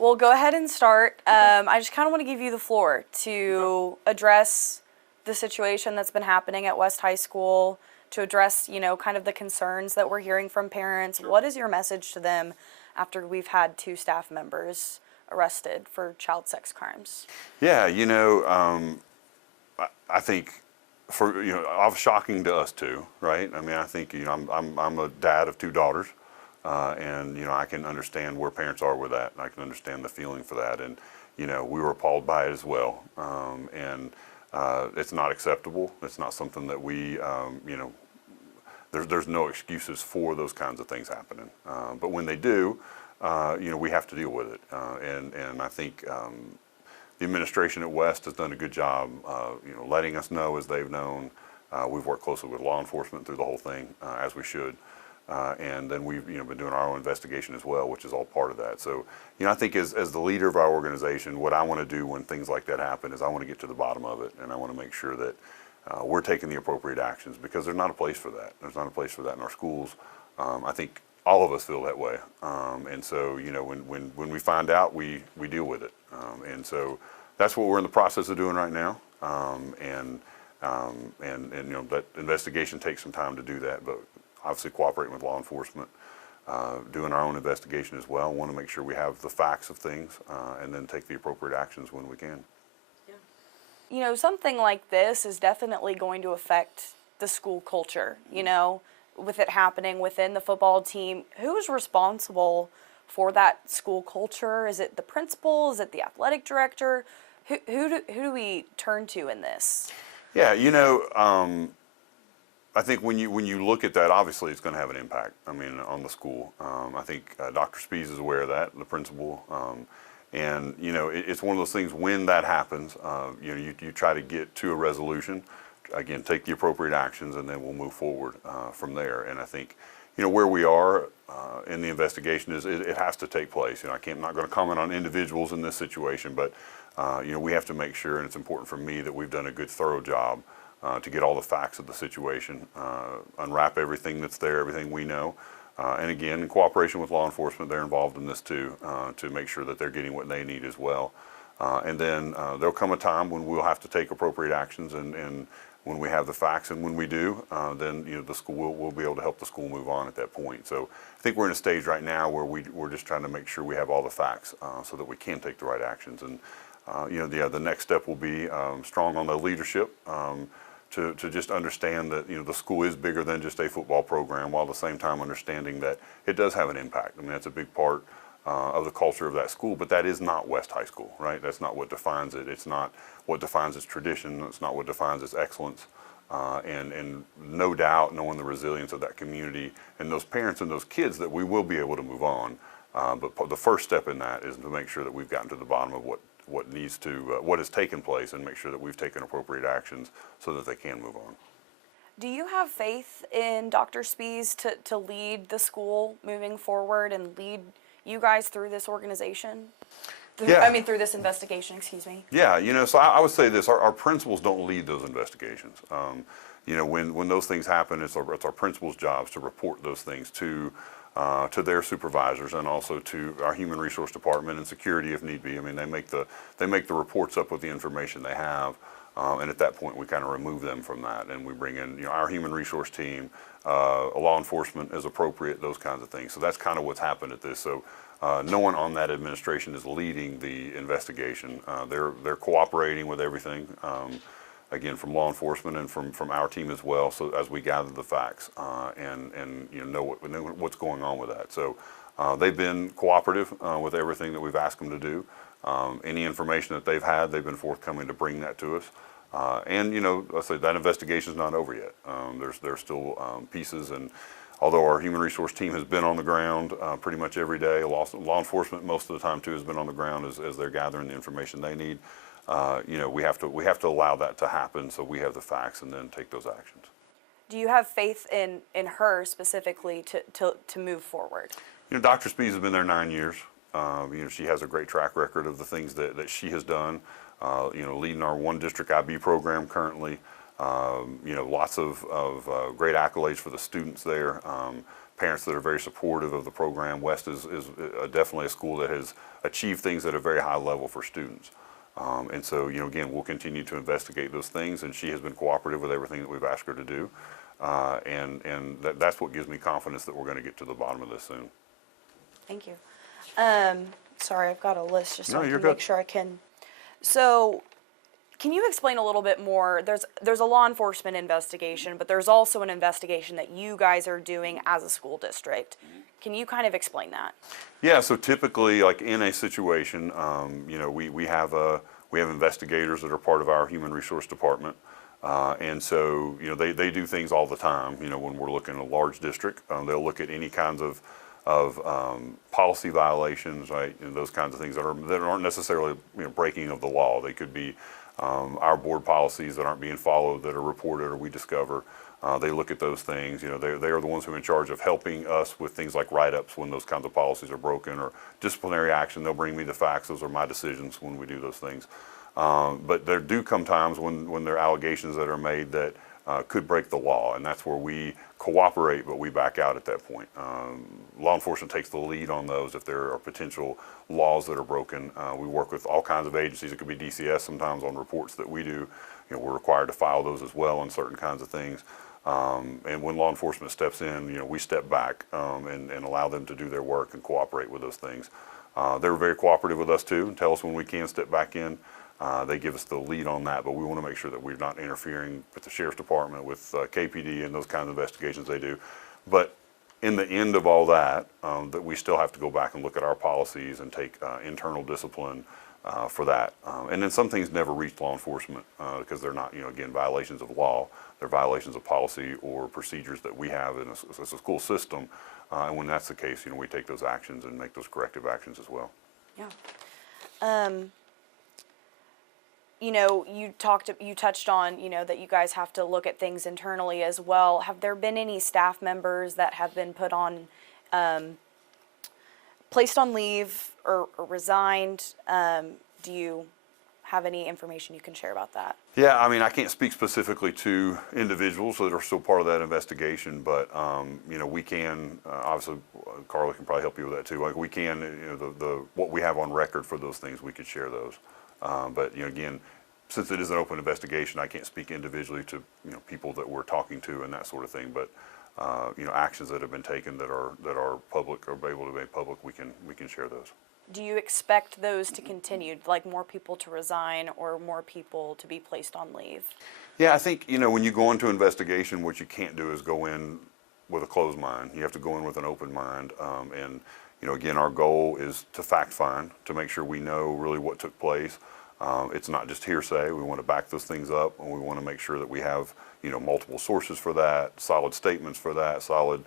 We'll go ahead and start. I just kind of want to give you the floor to address the situation that's been happening at West High School, to address, kind of the concerns that we're hearing from parents. What is your message to them after we've had 2 staff members arrested for child sex crimes? Yeah, I think shocking to us too, right? I mean, I think I'm a dad of 2 daughters, and I can understand where parents are with that. And I can understand the feeling for that, and we were appalled by it as well. And it's not acceptable. It's not something that we, there's no excuses for those kinds of things happening. But when they do, we have to deal with it. And I think the administration at West has done a good job, letting us know as they've known. We've worked closely with law enforcement through the whole thing, as we should. And then we've been doing our own investigation as well, which is all part of that. So, I think as the leader of our organization, what I want to do when things like that happen is I want to get to the bottom of it, and I want to make sure that we're taking the appropriate actions, because there's not a place for that. There's not a place for that in our schools. I think all of us feel that way. And so, when we find out, we deal with it. And so that's what we're in the process of doing right now. And that investigation takes some time to do that, but obviously cooperating with law enforcement, doing our own investigation as well. Want to make sure we have the facts of things, and then take the appropriate actions when we can. Yeah. Something like this is definitely going to affect the school culture, with it happening within the football team. Who's responsible for that school culture? Is it the principal? Is it the athletic director? Who do we turn to in this? Yeah, I think when you look at that, obviously it's going to have an impact. I mean, on the school. I think Dr. Spees is aware of that, the principal, and it's one of those things. When that happens, you try to get to a resolution. Again, take the appropriate actions, and then we'll move forward from there. And I think where we are in the investigation is it has to take place. I'm not going to comment on individuals in this situation, but we have to make sure, and it's important for me that we've done a good, thorough job to get all the facts of the situation, unwrap everything that's there, everything we know. And again, in cooperation with law enforcement, they're involved in this too, to make sure that they're getting what they need as well. And then there'll come a time when we'll have to take appropriate actions, and when we have the facts, and when we do, then the school will be able to help the school move on at that point. So I think we're in a stage right now where we're just trying to make sure we have all the facts so that we can take the right actions. And the next step will be strong on the leadership. To just understand that the school is bigger than just a football program, while at the same time understanding that it does have an impact. I mean, that's a big part of the culture of that school, but that is not West High School, right? That's not what defines it. It's not what defines its tradition. It's not what defines its excellence. And no doubt, knowing the resilience of that community and those parents and those kids, that we will be able to move on. But the first step in that is to make sure that we've gotten to the bottom of what has taken place, and make sure that we've taken appropriate actions so that they can move on. Do you have faith in Dr. Spees to lead the school moving forward and lead you guys through this organization? Through this investigation, excuse me. Yeah, so I would say this, our principals don't lead those investigations. When those things happen, it's our principals' jobs to report those things to their supervisors, and also to our human resource department and security if need be. I mean, they make the reports up with the information they have, and at that point we kind of remove them from that, and we bring in our human resource team, law enforcement as appropriate, those kinds of things. So that's kind of what's happened at this. So no one on that administration is leading the investigation. They're cooperating with everything. Again, from law enforcement and from our team as well. So as we gather the facts and know what's going on with that. So they've been cooperative with everything that we've asked them to do. Any information that they've had, they've been forthcoming to bring that to us. And let's say that investigation is not over yet. There's still pieces, and although our human resource team has been on the ground pretty much every day, law enforcement most of the time too has been on the ground as they're gathering the information they need. We have to allow that to happen, so we have the facts and then take those actions. Do you have faith in her specifically to move forward? Dr. Spees has been there 9 years. She has a great track record of the things that she has done. Leading our one district IB program currently. Lots of great accolades for the students there. parents that are very supportive of the program. West is definitely a school that has achieved things at a very high level for students. And so, again, we'll continue to investigate those things, and she has been cooperative with everything that we've asked her to do. And that's what gives me confidence that we're going to get to the bottom of this soon. Thank you. Sorry, I've got a list just so No, I you're can good. make sure I can. So, can you explain a little bit more? There's a law enforcement investigation, but there's also an investigation that you guys are doing as a school district. Can you kind of explain that? Yeah, so typically, like in a situation, we have investigators that are part of our human resource department, and so they do things all the time. When we're looking at a large district, they'll look at any kinds of policy violations, right, and those kinds of things that aren't necessarily breaking of the law. They could be our board policies that aren't being followed that are reported or we discover. They look at those things. They are the ones who are in charge of helping us with things like write-ups when those kinds of policies are broken, or disciplinary action. They'll bring me the facts. Those are my decisions when we do those things. But there do come times when there are allegations that are made that could break the law, and that's where we cooperate, but we back out at that point. Law enforcement takes the lead on those if there are potential laws that are broken. We work with all kinds of agencies. It could be DCS sometimes on reports that we do. We're required to file those as well on certain kinds of things. And when law enforcement steps in, we step back and allow them to do their work and cooperate with those things. They're very cooperative with us too, and tell us when we can step back in. They give us the lead on that, but we want to make sure that we're not interfering with the Sheriff's Department, with KPD and those kinds of investigations they do. But in the end of all that, that we still have to go back and look at our policies and take internal discipline for that. And then some things never reach law enforcement because they're not, again, violations of law. They're violations of policy or procedures that we have as a school system. And when that's the case, we take those actions and make those corrective actions as well. Yeah. You touched on, that you guys have to look at things internally as well. Have there been any staff members that have been put on, placed on leave or resigned? Do you have any information you can share about that? Yeah, I mean, I can't speak specifically to individuals that are still part of that investigation, but we can obviously. Carla can probably help you with that too. Like we can, what we have on record for those things, we could share those. But again, since it is an open investigation, I can't speak individually to people that we're talking to and that sort of thing. But actions that have been taken that are public or able to be made public, we can share those. Do you expect those to continue, like more people to resign or more people to be placed on leave? Yeah, I think when you go into investigation, what you can't do is go in with a closed mind. You have to go in with an open mind, and again, our goal is to fact find, to make sure we know really what took place. It's not just hearsay. We want to back those things up, and we want to make sure that we have multiple sources for that, solid statements for that, solid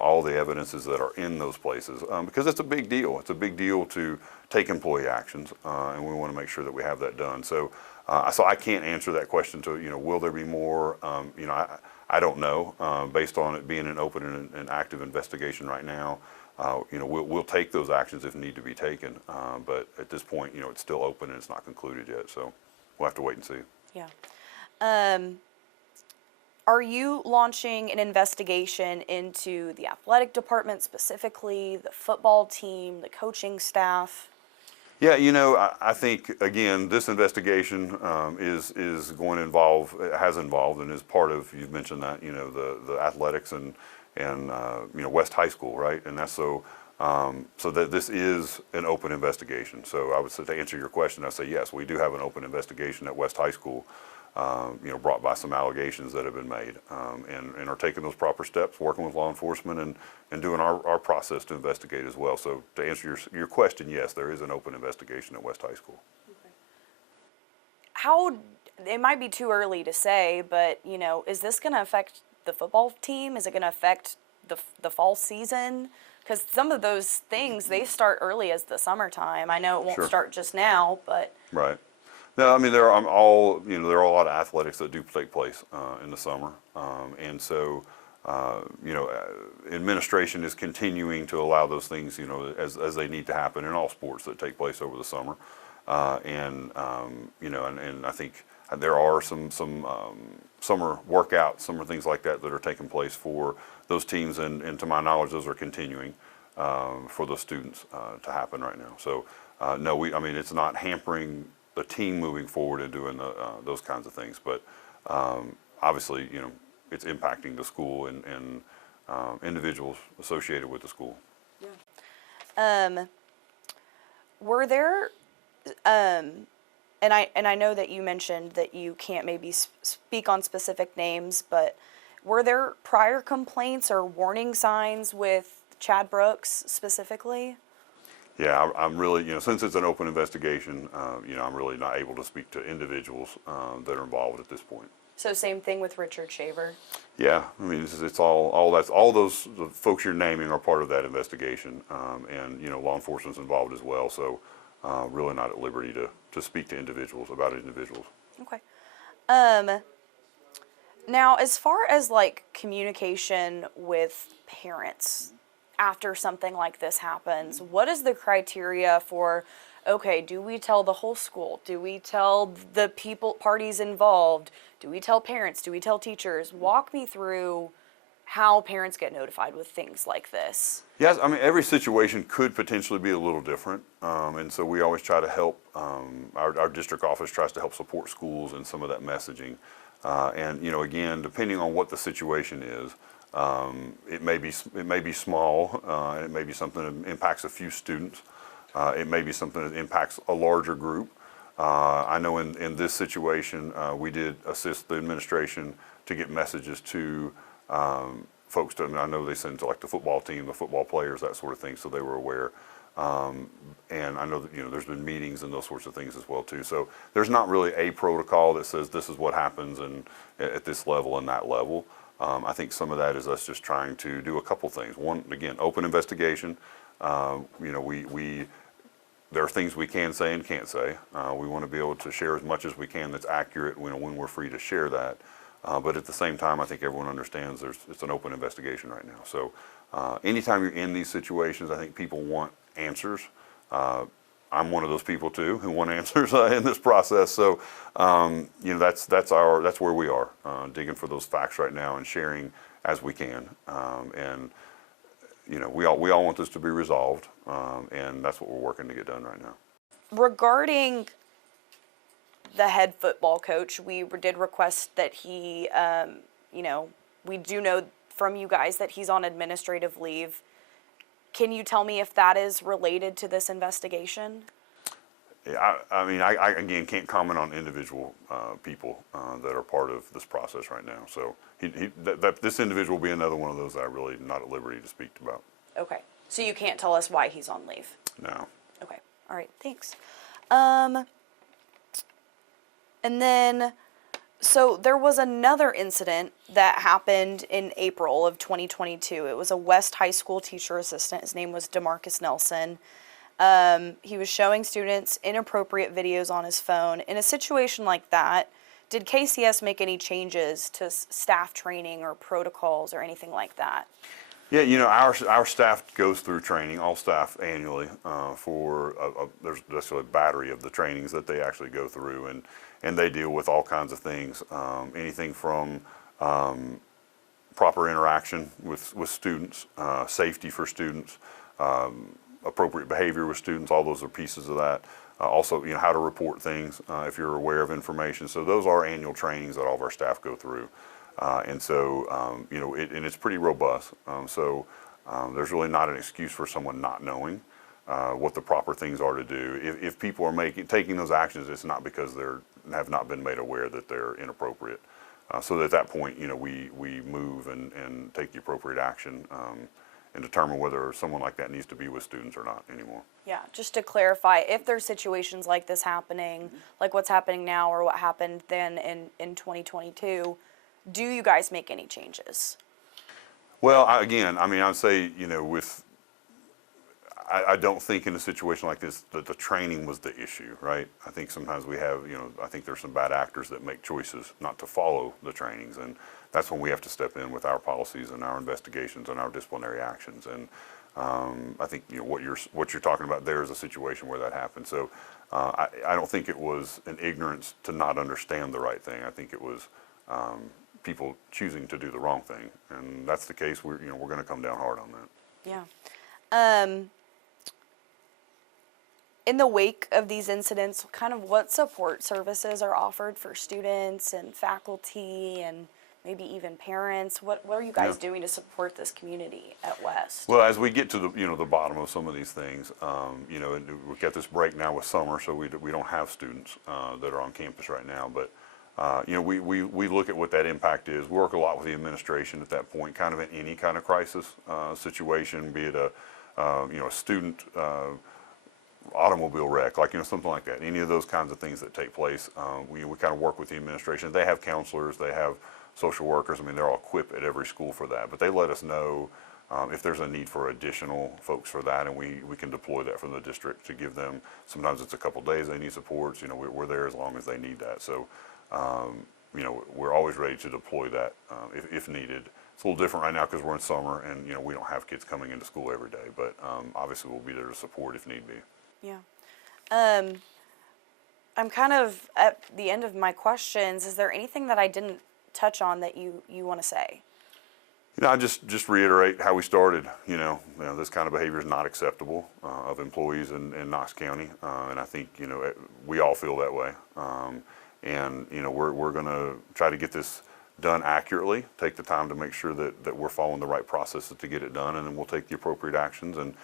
all the evidences that are in those places, because it's a big deal. It's a big deal to take employee actions, and we want to make sure that we have that done. So I can't answer that question to will there be more? I don't know. Based on it being an open and active investigation right now, we'll take those actions if need to be taken. But at this point, it's still open and it's not concluded yet. So we'll have to wait and see. Yeah. Are you launching an investigation into the athletic department specifically, the football team, the coaching staff? Yeah, I think, again, this investigation is going to has involved and is part of, you've mentioned that, the athletics and West High School, right? And that's so that this is an open investigation. So I would say, to answer your question, I say yes, we do have an open investigation at West High School, brought by some allegations that have been made, and are taking those proper steps, working with law enforcement and doing our process to investigate as well. So to answer your question, yes, there is an open investigation at West High School. Okay. It might be too early to say, but, is this going to affect the football team? Is it going to affect the fall season? Because some of those things, they start early as the summertime. I know it won't Sure. start just now, but... Right. No, I mean, there are there are a lot of athletics that do take place in the summer, and so administration is continuing to allow those things, as they need to happen in all sports that take place over the summer, and I think There are some summer workouts, summer things like that that are taking place for those teams, and to my knowledge, those are continuing for those students to happen right now. So no, I mean, it's not hampering the team moving forward and doing those kinds of things, but obviously, it's impacting the school and individuals associated with the school. Yeah. Were there, and I know that you mentioned that you can't maybe speak on specific names, but were there prior complaints or warning signs with Chad Brooks specifically? Yeah, I'm really, since it's an open investigation, I'm really not able to speak to individuals that are involved at this point. So same thing with Richard Shaver. Yeah, I mean, it's all those the folks you're naming are part of that investigation, and law enforcement's involved as well. So, really not at liberty to speak to individuals about individuals. Okay. Now, as far as like communication with parents after something like this happens, what is the criteria for, okay, do we tell the whole school? Do we tell the parties involved? Do we tell parents? Do we tell teachers? Walk me through how parents get notified with things like this. Yes, I mean, every situation could potentially be a little different, and so we always try to help. Our district office tries to help support schools in some of that messaging. And again, depending on what the situation is, it may be small, and it may be something that impacts a few students. It may be something that impacts a larger group. I know in this situation, we did assist the administration to get messages to folks. I know they send to like the football team, the football players, that sort of thing, so they were aware. And I know that there's been meetings and those sorts of things as well too. So there's not really a protocol that says this is what happens and at this level and that level. I think some of that is us just trying to do a couple things. One, again, open investigation. There are things we can say and can't say. We want to be able to share as much as we can that's accurate when we're free to share that. But at the same time, I think everyone understands it's an open investigation right now. So anytime you're in these situations, I think people want answers. I'm one of those people too who want answers in this process. So that's where we are, digging for those facts right now and sharing as we can. And we all want this to be resolved, and that's what we're working to get done right now. Regarding the head football coach, we did request that he, we do know from you guys that he's on administrative leave. Can you tell me if that is related to this investigation? Yeah, I again can't comment on individual people that are part of this process right now. So this individual will be another one of those that I'm really not at liberty to speak about. Okay, so you can't tell us why he's on leave? No. Okay, all right, thanks. And then, so there was another incident that happened in April of 2022. It was a West High School teacher assistant. His name was DeMarcus Nelson. He was showing students inappropriate videos on his phone. In a situation like that, did KCS make any changes to staff training or protocols or anything like that? Yeah, our staff goes through training, all staff annually, for there's a battery of the trainings that they actually go through, and they deal with all kinds of things, anything from proper interaction with students, safety for students, appropriate behavior with students. All those are pieces of that. Also, how to report things if you're aware of information. So those are annual trainings that all of our staff go through, and so and it's pretty robust. So there's really not an excuse for someone not knowing what the proper things are to do. If people are taking those actions, it's not because they have not been made aware that they're inappropriate. So at that point, we move and take the appropriate action and determine whether someone like that needs to be with students or not anymore. Yeah, just to clarify, if there's situations like this happening, like what's happening now or what happened then in 2022, do you guys make any changes? Well, I'd say, I don't think in a situation like this that the training was the issue, right? I think sometimes we have, I think there's some bad actors that make choices not to follow the trainings, and that's when we have to step in with our policies and our investigations and our disciplinary actions. And I think what you're talking about there is a situation where that happened. So I don't think it was an ignorance to not understand the right thing. I think it was people choosing to do the wrong thing, and that's the case. We're going to come down hard on that. Yeah. In the wake of these incidents, kind of what support services are offered for students and faculty and maybe even parents? What are you guys doing to support this community at West? Well, as we get to the bottom of some of these things, and we've got this break now with summer, so we don't have students that are on campus right now. But we look at what that impact is. We work a lot with the administration at that point, kind of in any kind of crisis situation, be it a student automobile wreck, like something like that. Any of those kinds of things that take place, we kind of work with the administration. They have counselors, they have social workers. I mean, they're all equipped at every school for that. But they let us know if there's a need for additional folks for that, and we can deploy that from the district to give them. Sometimes it's a couple days they need supports. We're there as long as they need that. So, we're always ready to deploy that if needed. It's a little different right now because we're in summer, and we don't have kids coming into school every day. But obviously, we'll be there to support if need be. Yeah. I'm kind of at the end of my questions. Is there anything that I didn't touch on that you want to say? I just reiterate how we started. This kind of behavior is not acceptable of employees in Knox County, and I think we all feel that way. And we're going to try to get this done accurately. Take the time to make sure that we're following the right processes to get it done, and then we'll take the appropriate actions. And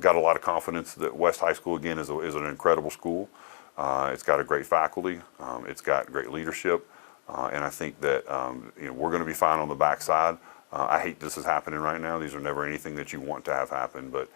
got a lot of confidence that West High School again is an incredible school. It's got a great faculty. It's got great leadership. And I think that we're going to be fine on the backside. I hate this is happening right now. These are never anything that you want to have happen, but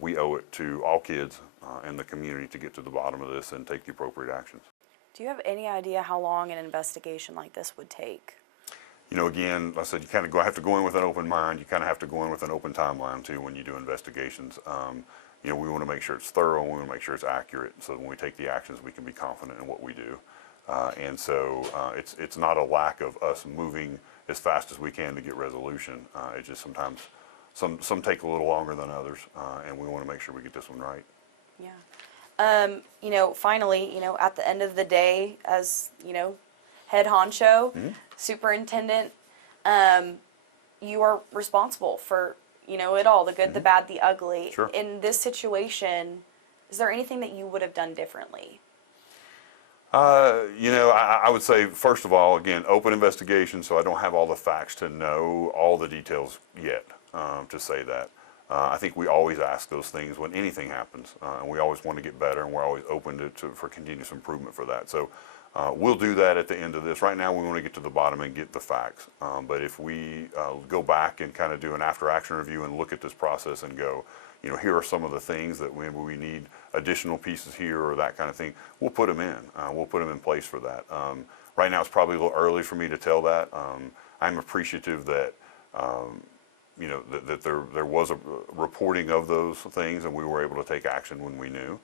we owe it to all kids and the community to get to the bottom of this and take the appropriate actions. Do you have any idea how long an investigation like this would take? Again, like I said, you kind of have to go in with an open mind. You kind of have to go in with an open timeline too when you do investigations. We want to make sure it's thorough. We want to make sure it's accurate, so when we take the actions, we can be confident in what we do. And so it's not a lack of us moving as fast as we can to get resolution. It's just sometimes some take a little longer than others, and we want to make sure we get this one right. Yeah. Finally, at the end of the day, as head honcho, superintendent, you are responsible for it all, the good, the bad, the ugly. Sure. In this situation, is there anything that you would have done differently? I would say, first of all, again, open investigation, so I don't have all the facts to know all the details yet to say that. I think we always ask those things when anything happens, and we always want to get better, and we're always open for continuous improvement for that. So we'll do that at the end of this. Right now, we want to get to the bottom and get the facts. But if we go back and kind of do an after-action review and look at this process and go, here are some of the things that we need additional pieces here or that kind of thing, we'll put them in. We'll put them in place for that. Right now, it's probably a little early for me to tell that. I'm appreciative that that there was a reporting of those things, and we were able to take action when we knew.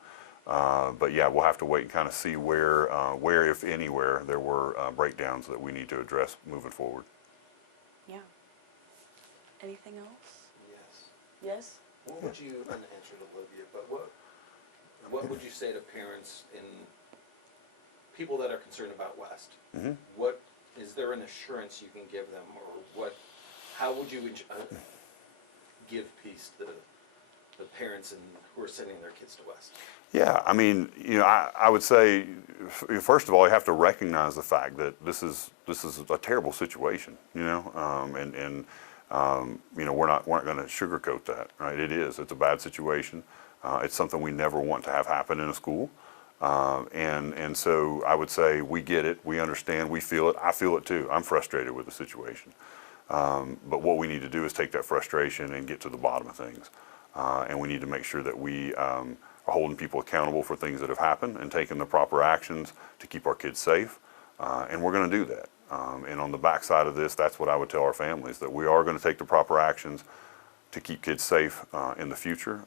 But yeah, we'll have to wait and kind of see where, if anywhere, there were breakdowns that we need to address moving forward. Yeah. Anything else? Yes. Yes? What would you, unanswered Olivia, but what would you say to parents and people that are concerned about West? Mm-hmm. What is there an assurance you can give them, or how would you give peace to the parents who are sending their kids to West? Yeah, I mean, I would say, first of all, you have to recognize the fact that this is a terrible situation, and we're not going to sugarcoat that, right? It's a bad situation. It's something we never want to have happen in a school, and so I would say we get it, we understand, we feel it. I feel it too. I'm frustrated with the situation, but what we need to do is take that frustration and get to the bottom of things, and we need to make sure that we are holding people accountable for things that have happened and taking the proper actions to keep our kids safe, and we're going to do that. And on the backside of this, that's what I would tell our families, that we are going to take the proper actions to keep kids safe in the future,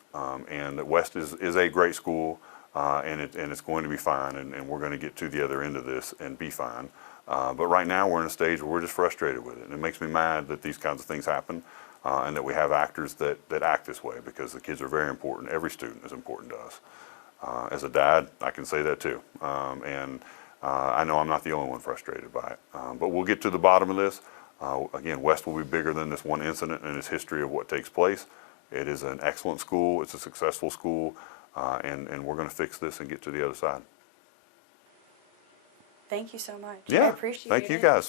and that West is a great school, and it's going to be fine, and we're going to get to the other end of this and be fine. But right now we're in a stage where we're just frustrated with it, and it makes me mad that these kinds of things happen. and that we have actors that act this way, because the kids are very important. Every student is important to us. As a dad, I can say that too. And I know I'm not the only one frustrated by it. But we'll get to the bottom of this. Again, West will be bigger than this one incident in its history of what takes place. It is an excellent school. It's a successful school. And we're going to fix this and get to the other side. Thank you so much. Yeah, I appreciate it. thank you guys.